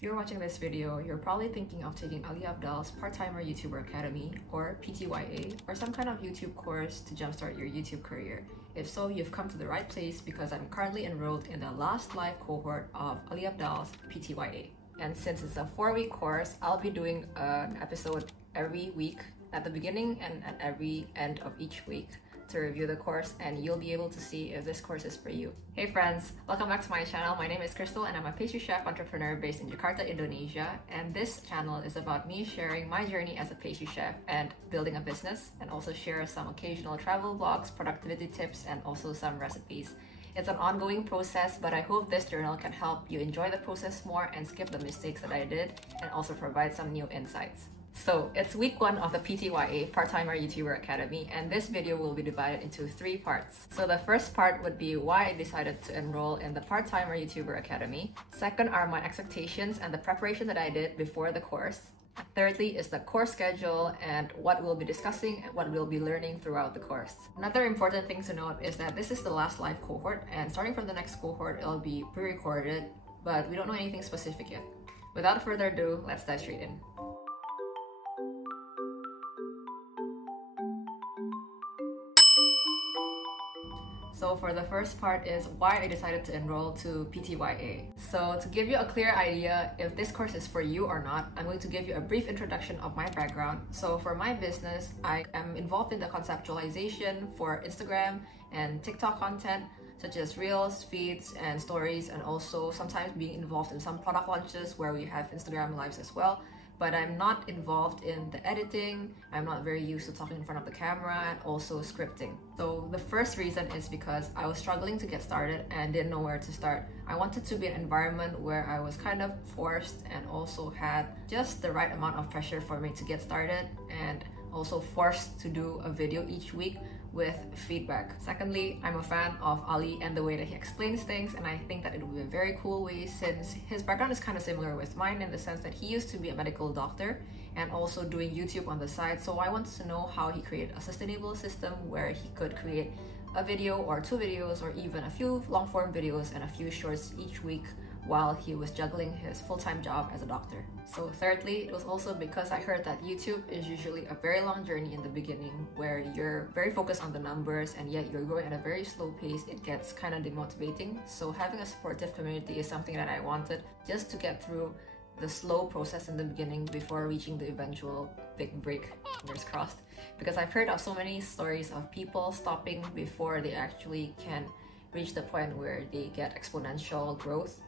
If you're watching this video, you're probably thinking of taking Ali Abdaal's Part-Timer YouTuber Academy, or PTYA, or some kind of YouTube course to jumpstart your YouTube career. If so, you've come to the right place because I'm currently enrolled in the last live cohort of Ali Abdaal's PTYA. And since it's a 4-week course, I'll be doing an episode every week at the beginning and at every end of each week to review the course, and you'll be able to see if this course is for you. Hey friends, welcome back to my channel. My name is Crystal and I'm a pastry chef entrepreneur based in Jakarta, Indonesia. And this channel is about me sharing my journey as a pastry chef and building a business, and also share some occasional travel vlogs, productivity tips, and also some recipes. It's an ongoing process, but I hope this journal can help you enjoy the process more and skip the mistakes that I did, and also provide some new insights. So it's week 1 of the PTYA Part-Timer YouTuber Academy, and this video will be divided into 3 parts. So the first part would be why I decided to enroll in the Part-Timer YouTuber Academy. Second are my expectations and the preparation that I did before the course. Thirdly is the course schedule and what we'll be discussing and what we'll be learning throughout the course. Another important thing to note is that this is the last live cohort, and starting from the next cohort, it'll be pre-recorded, but we don't know anything specific yet. Without further ado, let's dive straight in. So for the first part is why I decided to enroll to PTYA. So to give you a clear idea if this course is for you or not, I'm going to give you a brief introduction of my background. So for my business, I am involved in the conceptualization for Instagram and TikTok content, such as reels, feeds, and stories, and also sometimes being involved in some product launches where we have Instagram lives as well. But I'm not involved in the editing. I'm not very used to talking in front of the camera, and also scripting. So the first reason is because I was struggling to get started and didn't know where to start. I wanted to be an environment where I was kind of forced and also had just the right amount of pressure for me to get started, and also forced to do a video each week with feedback. Secondly, I'm a fan of Ali and the way that he explains things, and I think that it would be a very cool way since his background is kind of similar with mine in the sense that he used to be a medical doctor and also doing YouTube on the side. So I wanted to know how he created a sustainable system where he could create a video or 2 videos or even a few long-form videos and a few shorts each week while he was juggling his full-time job as a doctor. So thirdly, it was also because I heard that YouTube is usually a very long journey in the beginning where you're very focused on the numbers and yet you're going at a very slow pace. It gets kind of demotivating. So having a supportive community is something that I wanted just to get through the slow process in the beginning before reaching the eventual big break, fingers crossed. Because I've heard of so many stories of people stopping before they actually can reach the point where they get exponential growth.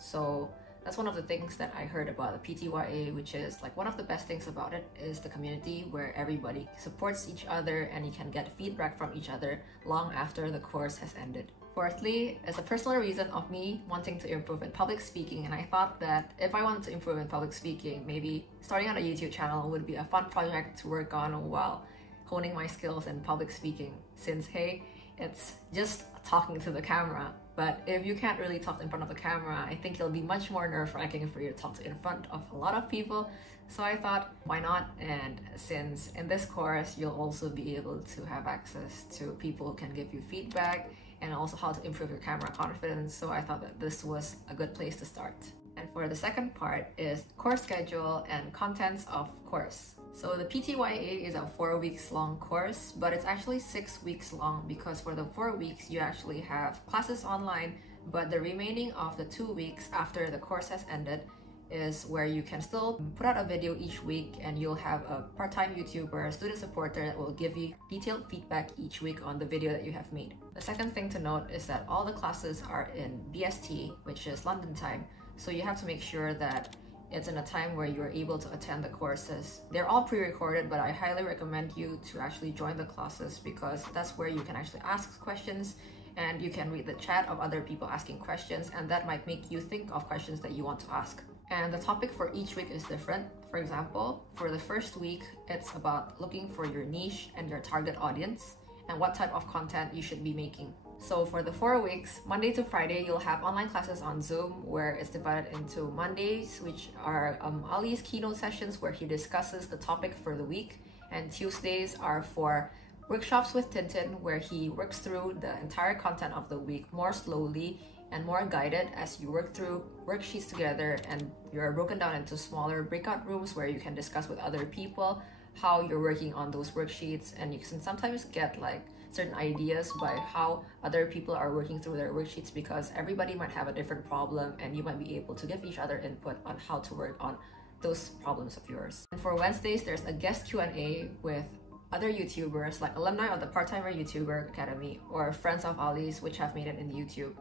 So that's one of the things that I heard about the PTYA, which is like one of the best things about it is the community where everybody supports each other and you can get feedback from each other long after the course has ended. Fourthly, is a personal reason of me wanting to improve in public speaking, and I thought that if I wanted to improve in public speaking, maybe starting on a YouTube channel would be a fun project to work on while honing my skills in public speaking, since hey, it's just talking to the camera. But if you can't really talk in front of the camera, I think it'll be much more nerve-wracking for you to talk in front of a lot of people. So I thought, why not? And since in this course, you'll also be able to have access to people who can give you feedback and also how to improve your camera confidence. So I thought that this was a good place to start. And for the second part is course schedule and contents of course. So the PTYA is a 4 weeks long course, but it's actually 6 weeks long because for the 4 weeks you actually have classes online, but the remaining of the 2 weeks after the course has ended is where you can still put out a video each week, and you'll have a part-time YouTuber, student supporter that will give you detailed feedback each week on the video that you have made. The second thing to note is that all the classes are in BST, which is London time, so you have to make sure that it's in a time where you're able to attend the courses. They're all pre-recorded, but I highly recommend you to actually join the classes because that's where you can actually ask questions and you can read the chat of other people asking questions, and that might make you think of questions that you want to ask. And the topic for each week is different. For example, for the first week, it's about looking for your niche and your target audience and what type of content you should be making. So for the 4 weeks, Monday to Friday, you'll have online classes on Zoom where it's divided into Mondays, which are Ali's keynote sessions where he discusses the topic for the week, and Tuesdays are for workshops with Tintin where he works through the entire content of the week more slowly and more guided as you work through worksheets together, and you're broken down into smaller breakout rooms where you can discuss with other people how you're working on those worksheets, and you can sometimes get like certain ideas by how other people are working through their worksheets, because everybody might have a different problem and you might be able to give each other input on how to work on those problems of yours. And for Wednesdays, there's a guest Q&A with other YouTubers, like alumni of the Part-Timer YouTuber Academy or friends of Ali's which have made it in YouTube.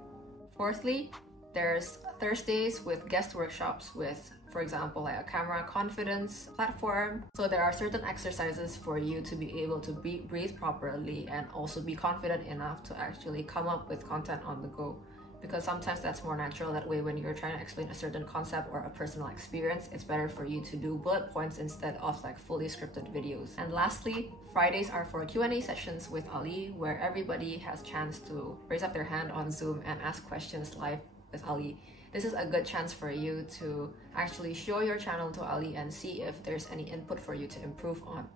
Fourthly, there's Thursdays with guest workshops with, for example, like a camera confidence platform. So there are certain exercises for you to be able to breathe properly and also be confident enough to actually come up with content on the go. Because sometimes that's more natural. That way, when you're trying to explain a certain concept or a personal experience, it's better for you to do bullet points instead of like fully scripted videos. And lastly, Fridays are for Q&A sessions with Ali, where everybody has a chance to raise up their hand on Zoom and ask questions live with Ali. This is a good chance for you to actually show your channel to Ali and see if there's any input for you to improve on.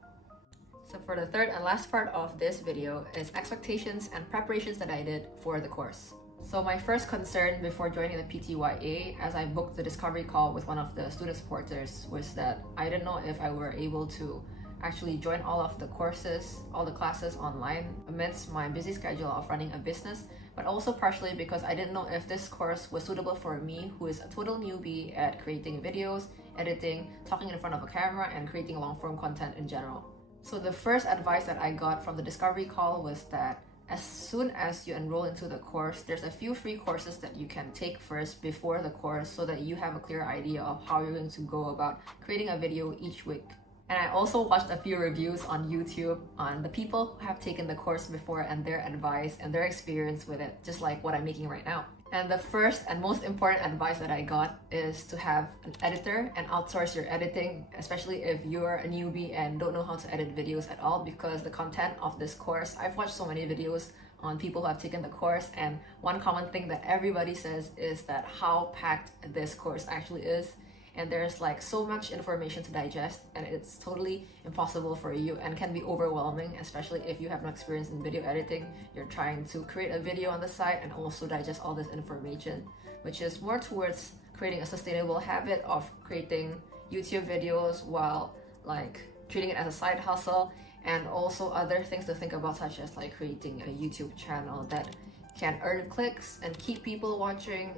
So for the third and last part of this video is expectations and preparations that I did for the course. So my first concern before joining the PTYA, as I booked the discovery call with one of the student supporters, was that I didn't know if I were able to actually join all of the courses, all the classes online amidst my busy schedule of running a business, but also partially because I didn't know if this course was suitable for me, who is a total newbie at creating videos, editing, talking in front of a camera, and creating long-form content in general. So the first advice that I got from the discovery call was that as soon as you enroll into the course, there's a few free courses that you can take first before the course so that you have a clear idea of how you're going to go about creating a video each week. And I also watched a few reviews on YouTube on the people who have taken the course before and their advice and their experience with it, just like what I'm making right now. And the first and most important advice that I got is to have an editor and outsource your editing, especially if you're a newbie and don't know how to edit videos at all, because the content of this course, I've watched so many videos on people who have taken the course, and one common thing that everybody says is that how packed this course actually is. And there's like so much information to digest, and it's totally impossible for you and can be overwhelming, especially if you have no experience in video editing. You're trying to create a video on the side and also digest all this information, which is more towards creating a sustainable habit of creating YouTube videos while like treating it as a side hustle, and also other things to think about, such as like creating a YouTube channel that can earn clicks and keep people watching,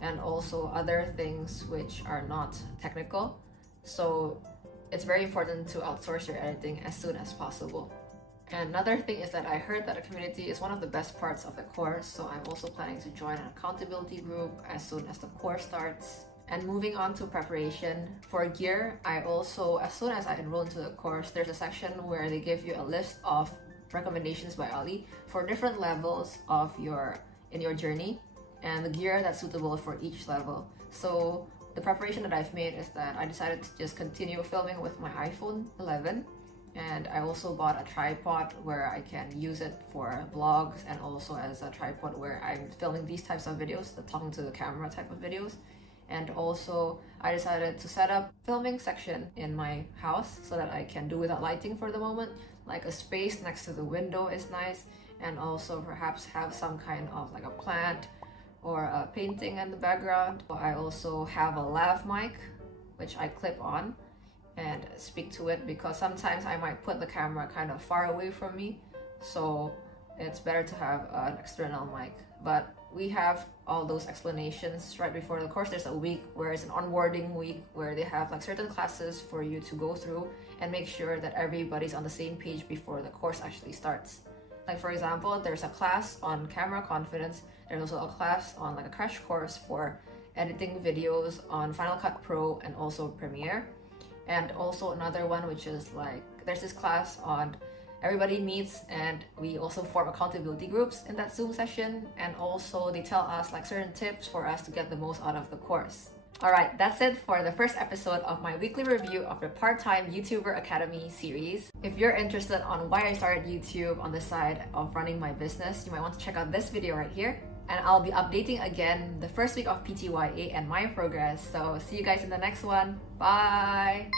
and also other things which are not technical. So it's very important to outsource your editing as soon as possible. And another thing is that I heard that a community is one of the best parts of the course, so I'm also planning to join an accountability group as soon as the course starts. And moving on to preparation for gear, I also, as soon as I enroll into the course, there's a section where they give you a list of recommendations by Ali for different levels of your journey, and the gear that's suitable for each level. So the preparation that I've made is that I decided to just continue filming with my iPhone 11, and I also bought a tripod where I can use it for vlogs, and also as a tripod where I'm filming these types of videos, the talking to the camera type of videos. And also I decided to set up filming section in my house so that I can do without lighting for the moment, like a space next to the window is nice, and also perhaps have some kind of like a plant or a painting in the background. I also have a lav mic which I clip on and speak to it, because sometimes I might put the camera kind of far away from me, so it's better to have an external mic. But we have all those explanations right before the course. There's a week where it's an onboarding week where they have like certain classes for you to go through and make sure that everybody's on the same page before the course actually starts. Like for example, there's a class on camera confidence. There's also a class on like a crash course for editing videos on Final Cut Pro and also Premiere. And also another one which is like, there's this class on everybody meets, and we also form accountability groups in that Zoom session, and also they tell us like certain tips for us to get the most out of the course. Alright, that's it for the first episode of my weekly review of the Part-Time YouTuber Academy series. If you're interested on why I started YouTube on the side of running my business, you might want to check out this video right here. And I'll be updating again the first week of PTYA and my progress. So see you guys in the next one. Bye!